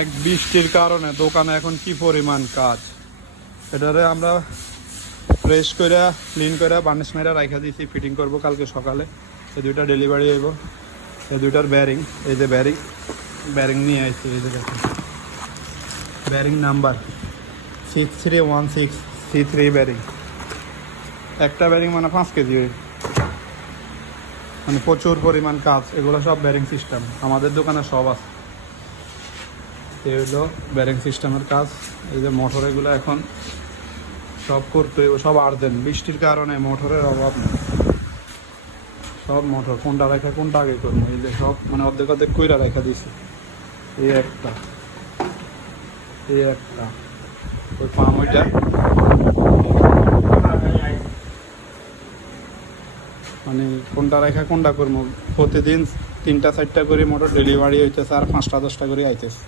এক বৃষ্টির কারণে দোকানে এখন কি পরিমাণ কাজ। এটারে আমরা ফ্রেশ করে ক্লিন করে বার্নিশ মেরে রাখা দিয়েছি, ফিটিং করব কালকে সকালে। এই দুইটা ডেলিভারি হইব। এই দুইটার ব্যারিং, এই যে ব্যারিং নিয়ে আসছি। এই যে দেখুন ব্যারিং নাম্বার 6316C3 ব্যারিং। একটা ব্যারিং মানে 5 কেজি, মানে প্রচুর পরিমাণ কাজ। এগুলো সব ব্যারিং সিস্টেম, আমাদের দোকানে সব আছে। এই হলো ব্যারিং সিস্টেমের কাজ। এই যে মোটর, এগুলো এখন সব করতে হইব, সব আর্জেন্ট। বৃষ্টির কারণে মোটরের অভাব নেই। সব মোটর কোনটা রেখা কোনটা আগে করবো, এই যে সব মানে অর্ধেক কইরা রেখা দিছি। এই একটা, এই একটা, ওই পাম ওইটা, মানে কোনটা রেখা কোনটা করবো। প্রতিদিন 3টা 4টা করে মোটর ডেলিভারি হইতেছে, আর 5টা 10টা করে আইতেছে।